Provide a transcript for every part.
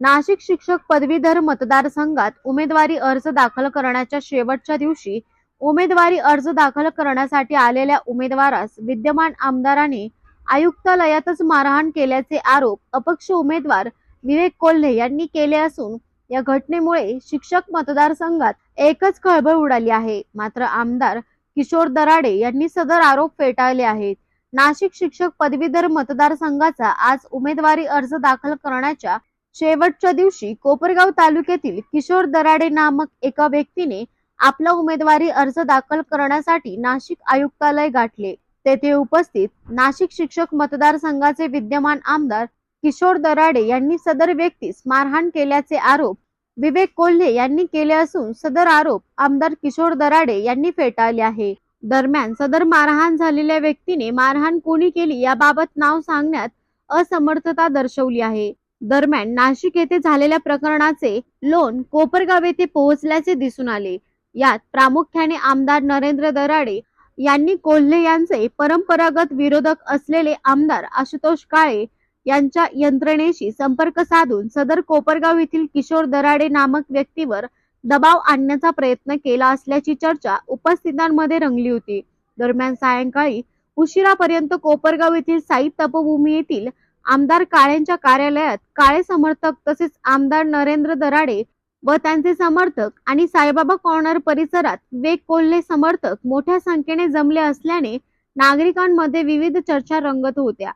नाशिक शिक्षक पदवीधर मतदारसंघात उमेदवारी अर्ज दाखल करण्याच्या शेवटच्या दिवशी उमेदवारी अर्ज दाखल करण्यासाठी आलेल्या उमेदवारास विद्यमान आमदारांनी आयुक्तालयातच मारहाण केल्याचे आरोप अपक्ष उमेदवार विवेक कोल्हे यांनी केले असून या घटनेमुळे शिक्षक मतदारसंघात एकच खळबळ उडाली आहे. मात्र आमदार किशोर दराडे यांनी सदर आरोप फेटाळले आहेत. नाशिक शिक्षक पदवीधर मतदारसंघाचा आज उमेदवारी अर्ज दाखल करण्याच्या शेवटच्या दिवशी कोपरगाव तालुक्यातील किशोर दराडे नामक एका व्यक्तीने आपला उमेदवारी अर्ज दाखल करण्यासाठी नाशिक आयुक्तालय गाठले. तेथे उपस्थित नाशिक शिक्षक मतदारसंघाचे विद्यमान आमदार किशोर दराडे यांनी सदर व्यक्तीस मारहाण केल्याचे आरोप विवेक कोल्हे यांनी केले असून सदर आरोप आमदार किशोर दराडे यांनी फेटाळले आहे. दरम्यान सदर मारहाण झालेल्या व्यक्तीने मारहाण कोणी केली याबाबत नाव सांगण्यात असमर्थता दर्शवली आहे. दरम्यान नाशिक येथे झालेल्या प्रकरणाचे लोन कोपरगाव येथे पोहोचल्याचे दिसून आले. यात प्रामुख्याने आमदार नरेंद्र दराडे यांनी कोल्हे यांचे परंपरागत विरोधक असलेले आमदार आशुतोष काळे यांच्या यंत्रणेशी संपर्क साधून सदर कोपरगाव येथील किशोर दराडे नामक व्यक्तीवर दबाव आणण्याचा प्रयत्न केला असल्याची चर्चा उपस्थितांमध्ये रंगली होती. दरम्यान सायंकाळी उशिरापर्यंत कोपरगाव येथील साई तपभूमी येथील आमदार काळेंच्या कार्यालयात काळे समर्थक तसेच आमदार नरेंद्र दराडे व त्यांचे समर्थक आणि साईबाबा कॉर्नर परिसरात वेग कोल्हे समर्थक मोठ्या संख्येने जमले असल्याने नागरिकांमध्ये विविध चर्चा रंगत होत्या.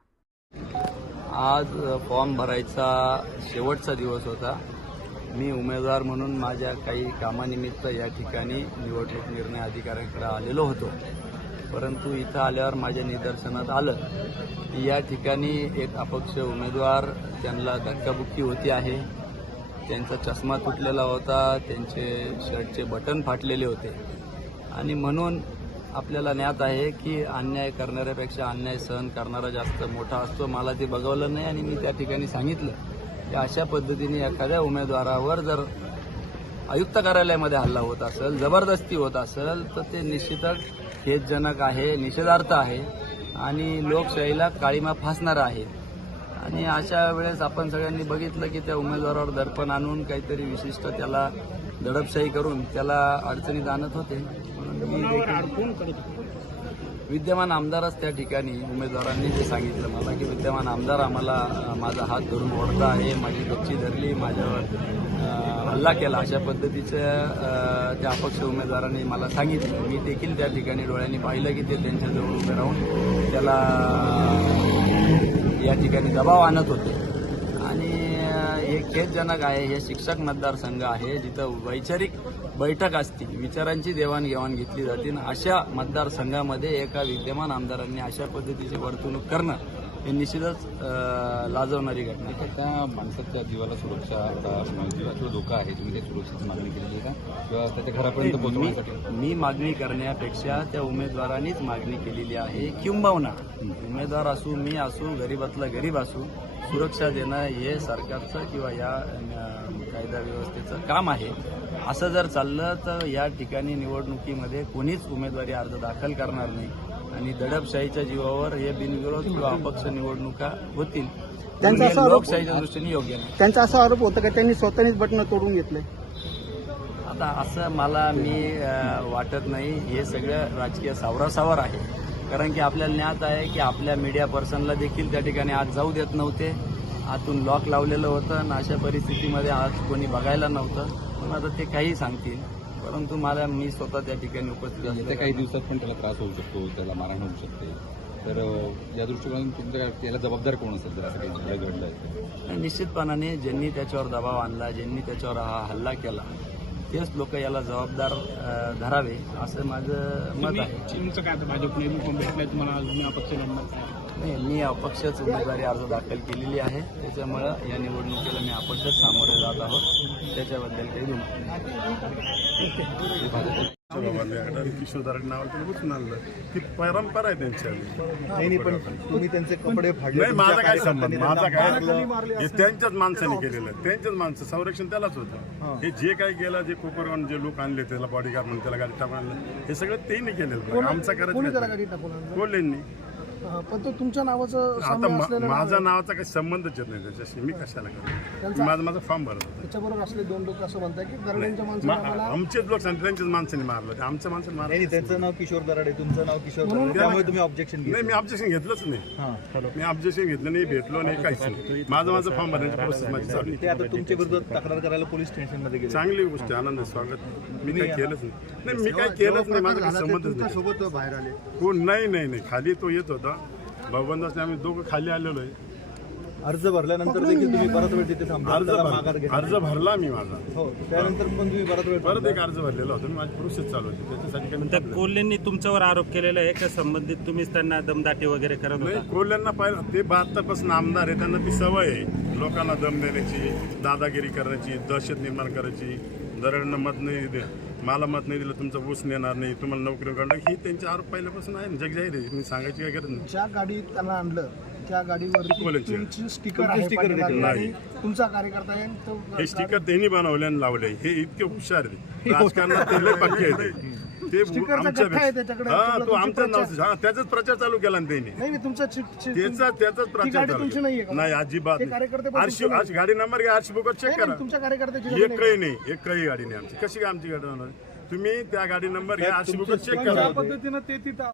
आज फॉर्म भरायचा शेवटचा दिवस होता. मी उमेदवार म्हणून माझ्या काही कामानिमित्त या ठिकाणी निवडणूक निर्णय अधिकाऱ्यांकडे आलेलो होतो. परंतु इथं आल्यावर माझ्या निदर्शनात आलं की या ठिकाणी एक अपक्ष उमेदवार त्यांना धक्काबुक्की होती आहे. त्यांचा चष्मा तुटलेला होता त्यांचे शर्टचे बटन फाटलेले होते. आणि म्हणून आपल्याला ज्ञात आहे की अन्याय करणाऱ्यापेक्षा अन्याय सहन करणारा जास्त मोठा असतो. मला ते बघवलं नाही आणि मी त्या ठिकाणी सांगितलं की अशा पद्धतीने एखाद्या उमेदवारावर जर आयुक्त कार्यालयामध्ये हल्ला होत असेल जबरदस्ती होत असेल तर ते निश्चितच खेदजनक आहे निषेधार्थ आहे आणि लोकशाहीला काळीमा फासणारं आहे. आणि अशा वेळेस आपण सगळ्यांनी बघितलं की त्या उमेदवारावर दर्पण आणून काहीतरी विशिष्ट त्याला दडपशाही करून त्याला अडचणीत आणत होते. म्हणून मी देखील विद्यमान आमदारच त्या ठिकाणी उमेदवारांनी जे सांगितलं मला की विद्यमान आमदार आम्हाला माझा हात धरून ओढता आहे माझी गच्ची धरली माझ्यावर हल्ला केला अशा पद्धतीचं त्या अपक्ष उमेदवारांनी मला सांगितलं. मी देखील त्या ठिकाणी डोळ्यांनी पाहिलं की ते त्यांच्याजवळ उभे राहून त्याला या ठिकाणी दबाव आणत होते. हे खेदजनक आहे हे शिक्षक मतदारसंघ आहे जिथं वैचारिक बैठक असतील विचारांची देवाणघेवाण घेतली जाते अशा मतदारसंघामध्ये एका विद्यमान आमदारांनी अशा पद्धतीची वर्तणूक करणं हे निश्चितच लाजवणारी घटना आहे. त्या माणसाच्या जीवाला सुरक्षा जीवाचा धोका आहे. तुम्ही त्या सुरक्षेची मागणी केलेली का? किंवा त्याच्या घरापर्यंत पोहोचवण्यासाठी? मी मागणी करण्यापेक्षा त्या उमेदवारांनीच मागणी केलेली आहे. किंबहुना उमेदवार असू मी असू गरीबातला गरीब असू सुरक्षा देणं हे सरकारचं किंवा या कायदा व्यवस्थेचं काम आहे. असं जर चाललं तर या ठिकाणी निवडणुकीमध्ये कोणीच उमेदवारी अर्ज दाखल करणार नाही. आणि दडपशाहीच्या जीवावर हे बिनविरोध किंवा अपक्ष निवडणुका होतील. त्यांचा असा आरोप- लोकशाहीच्या दृष्टीने योग्य नाही. त्यांचा असा आरोप होता की? त्यांनी स्वतःनीच बटणं तोडून घेतले आता असं मला मी अ, वाटत नाही. हे सगळं राजकीय सावरासावर आहे. कारण की आपल्याला ज्ञात आहे की आपल्या मीडिया पर्सनला देखील त्या ठिकाणी आज जाऊ देत नव्हते. आतून लॉक लावलेलं होतं आणि अशा परिस्थितीमध्ये आज कोणी बघायला नव्हतं. पण आता ते काही सांगतील. परंतु मला मी स्वतः त्या ठिकाणी उपस्थित येत्या असले काही दिवसात पण त्याला त्रास होऊ शकतो त्याला मारहाण होऊ शकते. तर या दृष्टिकोनातून तुमच्या याला जबाबदार कोण असेल जर असं काही झालं घडलं निश्चितपणाने ज्यांनी त्याच्यावर दबाव आणला ज्यांनी त्याच्यावर हा हल्ला केला तेच लोक याला जबाबदार धरावे असं माझं मत आहे. तुमचं काय आता भाजपने तुम्हाला? तुम्ही अपक्ष लढणार नाही मी अपक्षच उमेदवारी अर्ज दाखल केलेली आहे. त्याच्यामुळं या निवडणुकीला मी अपक्षच सामोरे जात आहोत. त्याच्याबद्दल काही ती परंपरा आहे त्यांची नाही पण तुम्ही त्यांचे कपडे फाडले नाही माझा तुमच्या काय संबंध? कार्यकर्त्यांनी माझा काय हे त्यांच्याच माणसाने केलेलं आहे. त्यांच्याच माणसं संरक्षण त्यालाच होतं. हे. जे काही गेलं जे कोपरगावून जे लोक आणले त्याला बॉडीगार्ड म्हणून त्याला गाडी टाकून आणलं हे सगळं त्यांनी केलेलं. आमचा करत नाही. कोल्हेंनी. हा, पण तो तुमच्या नावाचं आता साम्य मा- असलेलं नाव माझा आहे. नावाचा काही संबंधच येत नाही त्याच्याशी. मी कशाला करू? त्यांचा- माझा माझा फॉर्म भरत होता. त्याच्याबरोबर असले दोन लोक असं म्हणतात की दरड्यांच्या मा- आम्हाला आमचेच लोक सांगते त्यांच्याच माणसाने मारलं ते आमच्या माणसाने नाही नाही, मारलं त्यांचं नाव किशोर दराडे तुमचं नाव किशोर दराडे त्यामुळे तुम्ही ऑब्जेक्शन नाही मी ऑब्जेक्शन घेतलंच नाही. हां मी ऑब्जेक्शन घेतलं नाही भेटलो नाही काहीच नाही. माझं माझं फॉर्म भरण्याची प्रोसेस माझी चालू आहे. ते आता तुमच्या विरुद्ध तक्रार करायला पोलीस स्टेशनमध्ये गेले. चांगली गोष्ट आहे, आनंद आहे, स्वागत. मी काही केलंच नाही. नाही मी काही केलंच नाही माझा काही संबंधच नाही. सोबत बाहेर आले. कोण? नाही नाही नाही. खाली तो येत होता. भगवंतासने आम्ही दोघं खाली आलेलो आहे. अर्ज भरल्यानंतर देखील तुम्ही परत वेळ तिथे थांबला. अर्ज त्याला भर- माघार घेतला. अर्ज भरला मी माझा. हो त्यानंतर पण तुम्ही परत वेळ परत एक अर्ज भरलेला होता. मी माझी प्रोसेस चालू होती. त्याच्यासाठी काही त्या थांबलो. कोल्हेंनी तुमच्यावर आरोप केलेला आहे का? संबंधित तुम्हीच त्यांना दमदाटी वगैरे करत नाही कोल्ह्यांना पाहिलं. ते बहात्तरपासून आमदार आहे. त्यांना ती सवय आहे. लोकांना दम देण्याची दादागिरी करण्याची दहशत निर्माण करायची दरडनं मत नाही दे मला मत नाही दिलं तुमचं ऊस नेणार नाही तुम्हाला नोकरी काढणार ही त्यांचे आरोप पहिल्यापासून आहे ना, जग जाहीर आहे. मी सांगायची काय गरज नाही. ज्या गाडीत त्यांना आणलं त्या. तुमची स्टिकर तुमची आहे sticker पाठीमागे नाही. आणि तुमचा कार्यकर्ता आहे आणि तो हे स्टिकर त्यांनी बनवले आणि लावले. हे इतके हुशार आहे राजकारणात ते लय पक्के आहेत. ते स्टिकरचा आमच्या गठ्ठा आहे त्याच्याकडे. हा तुला तो तुमची आमच्या प्रचार- नाव हा त्याचाच प्रचार चालू केला ना त्यांनी नाही तुमचा त्याचा त्याचाच ती प्रचार गाडी चालू तुमची केला. नाहीये का? नाही अजिबात ते कार्यकर्ते नाही पण आरशी तुमचे आज गाडी नंबर घ्या आरशी बुकवर चेक नाही, करा नाही, तुमच्या कार्यकर्त्याची गाडी एक नाही. काही नाही एक काही गाडी नाही आमची कशी काय आमची गाडी होणार तुम्ही त्या गाडी नंबर घ्या आरशी बुकवर चेक करा ज्या पद्धतीनं ते तिथं